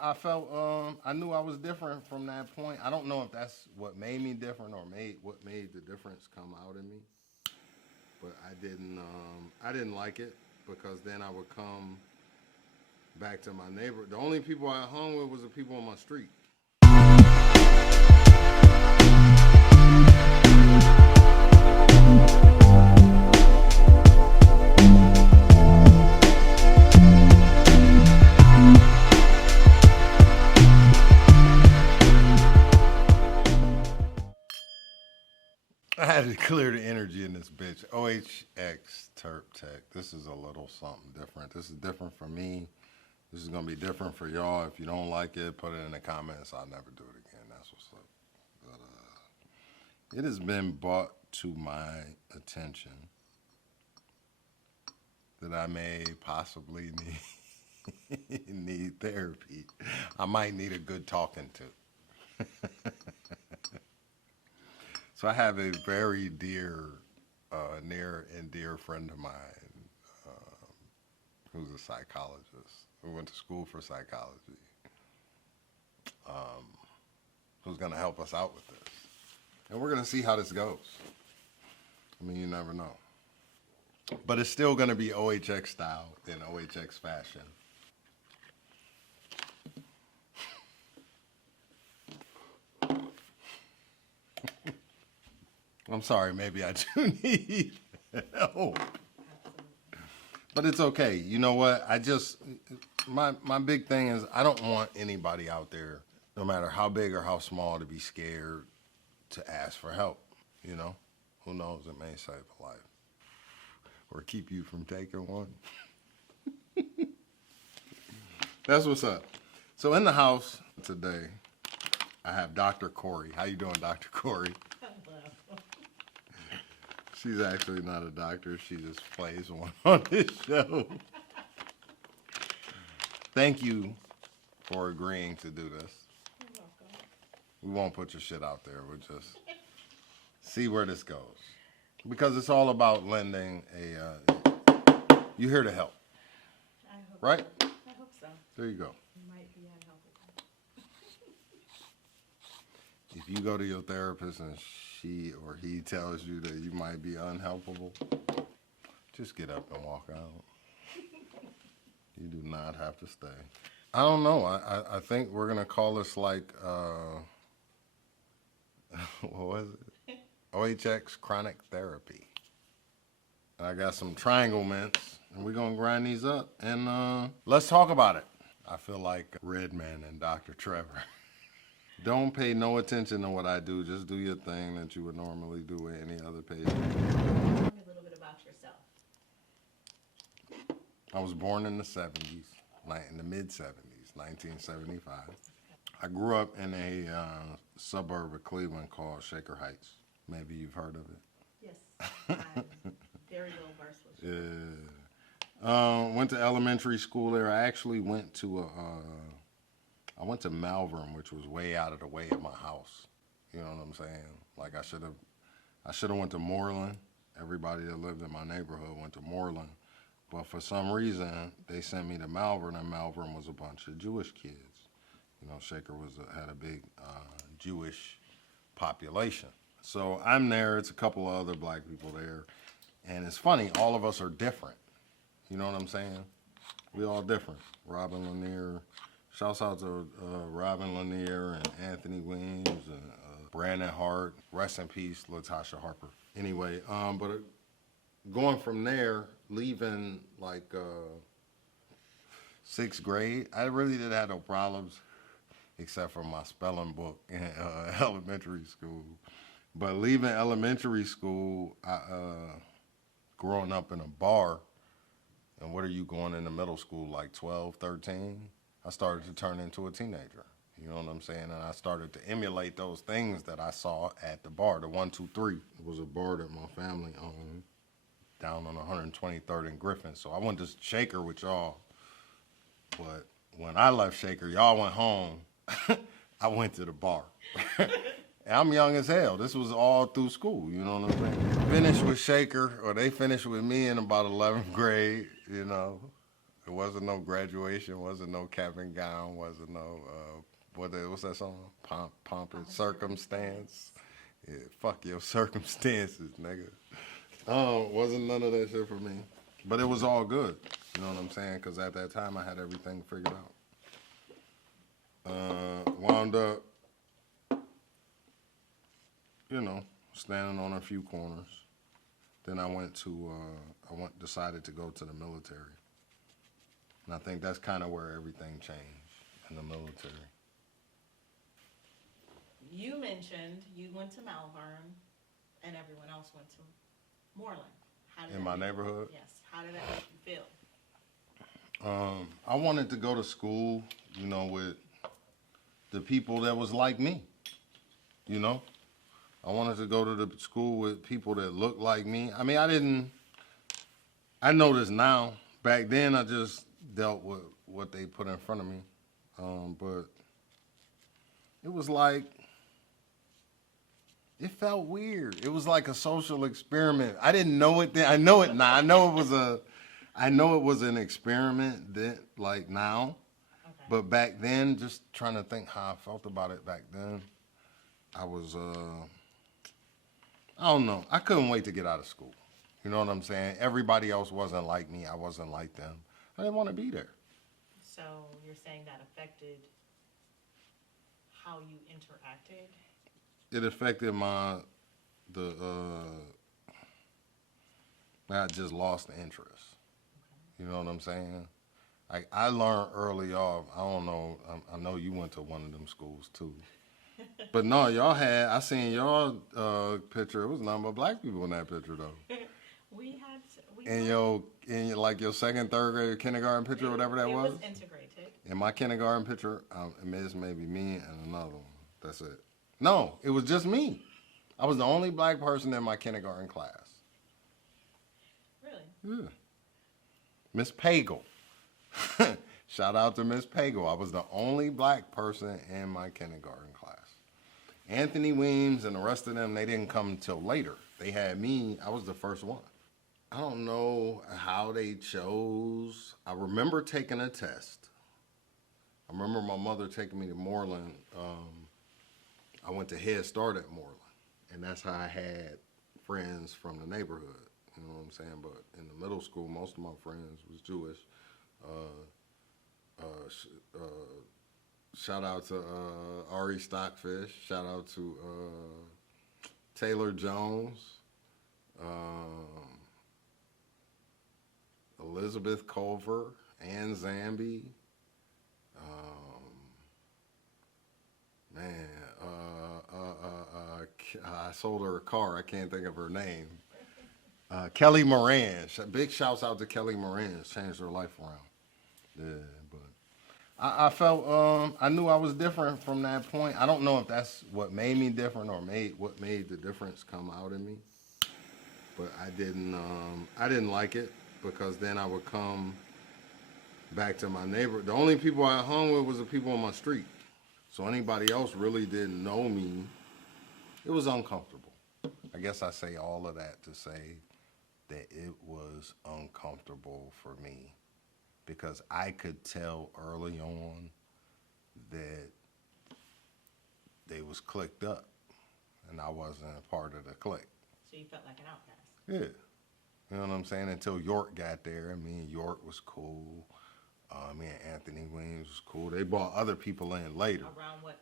I felt I knew I was different from that point. I don't know if that's what made me different or what made the difference come out in me. But I didn't like it because then I would come back to my neighbor. The only people I hung with was the people on my street. I had to clear the energy in this bitch. OHX Terp Tech. This is a little something different. This is different for me. This is gonna be different for y'all. If you don't like it, put it in the comments. I'll never do it again. That's what's up. But it has been brought to my attention that I may possibly need therapy. I might need a good talking to. So I have a very near and dear friend of mine who's a psychologist who went to school for psychology, who's going to help us out with this. And we're going to see how this goes. I mean, you never know. But it's still going to be OHX style in OHX fashion. I'm sorry, maybe I do need help. But it's okay. You know what? My big thing is I don't want anybody out there, no matter how big or how small, to be scared to ask for help. You know? Who knows? It may save a life. Or keep you from taking one. That's what's up. So in the house today, I have Dr. Corey. How you doing, Dr. Corey? She's actually not a doctor. She just plays one on this show. Thank you for agreeing to do this. You're welcome. We won't put your shit out there. We'll just see where this goes. Because it's all about lending you're here to help. I hope Right? I hope so. There you go. You might be unhelpful. If you go to your therapist and she or he tells you that you might be unhelpable, just get up and walk out. You do not have to stay. I don't know. I think we're going to call this like, what was it? OHX Chronic Therapy. I got some triangle mints, and we're going to grind these up, and let's talk about it. I feel like Redman and Dr. Trevor. Don't pay no attention to what I do. Just do your thing that you would normally do with any other page. Tell me a little bit about yourself. I was born in the 70s, in the mid-70s, 1975. I grew up in a suburb of Cleveland called Shaker Heights. Maybe you've heard of it. Yes, I'm very well versed with you. Yeah. Went to elementary school there. I actually went to I went to Malvern, which was way out of the way of my house. You know what I'm saying? Like I should have went to Moreland. Everybody that lived in my neighborhood went to Moreland. But for some reason, they sent me to Malvern, and Malvern was a bunch of Jewish kids. You know, Shaker had a big Jewish population. So I'm there. It's a couple of other black people there. And it's funny, all of us are different. You know what I'm saying? We all different. Robin Lanier. Shouts out to Robin Lanier and Anthony Weems and Brandon Hart. Rest in peace, Latasha Harper. Anyway, but going from there, leaving like sixth grade, I really didn't have no problems except for my spelling book in elementary school. But leaving elementary school, growing up in a bar, and what are you going into middle school, like 12, 13? I started to turn into a teenager. You know what I'm saying? And I started to emulate those things that I saw at the bar. The 123 was a bar that my family owned down on 123rd and Griffin. So I went to Shaker with y'all. But when I left Shaker, y'all went home. I went to the bar. And I'm young as hell. This was all through school, you know what I'm saying? Finished with Shaker, or they finished with me in about 11th grade, you know. It wasn't no graduation, wasn't no cap and gown, wasn't no what's that song? Pomp and circumstance. Yeah, fuck your circumstances, nigga. Wasn't none of that shit for me. But it was all good. You know what I'm saying? Because at that time I had everything figured out. Wound up, you know, standing on a few corners. Then I decided to go to the military. And I think that's kind of where everything changed, in the military. You mentioned you went to Malvern and everyone else went to Moreland. How did In that my make you- neighborhood? Yes. How did that make you feel? I wanted to go to school, you know, with the people that was like me, you know? I wanted to go to the school with people that looked like me. I mean, I know this now. Back then, I just dealt with what they put in front of me. But it was like, it felt weird. It was like a social experiment. I didn't know it then. I know it now. I know it was an experiment then, like now. Okay. But back then, just trying to think how I felt about it back then, I was, I don't know. I couldn't wait to get out of school. You know what I'm saying? Everybody else wasn't like me. I wasn't like them. I didn't want to be there. So you're saying that affected how you interacted? It affected I just lost the interest. You know what I'm saying? I learned early off. I don't know. I know you went to one of them schools too. But no, I seen y'all picture. It was nothing but black people in that picture though. We In your second, third grade, kindergarten picture, whatever that it was. was integrated. In my kindergarten picture, it's maybe me and another one. That's it. No, it was just me. I was the only black person in my kindergarten class. Really? Yeah. Miss Pagel. Shout out to Miss Pagel. I was the only black person in my kindergarten class. Anthony Weems and the rest of them, they didn't come until later. They had me. I was the first one. I don't know how they chose. I remember taking a test. I remember my mother taking me to Moreland. I went to Head Start at Moreland, and that's how I had friends from the neighborhood. You know what I'm saying? But in the middle school, most of my friends was Jewish. Shout out to Ari Stockfish. Shout out to Taylor Jones. Elizabeth Culver, Ann Zambi, I sold her a car. I can't think of her name. Kelly Moran. Big shouts out to Kelly Moran. Changed her life around. Yeah, but I felt I knew I was different from that point. I don't know if that's what made me different or what made the difference come out in me. But I didn't like it because then I would come back to my neighbor. The only people I hung with was the people on my street. So anybody else really didn't know me. It was uncomfortable. I guess I say all of that to say that it was uncomfortable for me because I could tell early on that they was clicked up and I wasn't a part of the clique. So you felt like an outcast. Yeah. You know what I'm saying? Until York got there, me and York was cool. Me and Anthony Williams was cool. They brought other people in later. Around what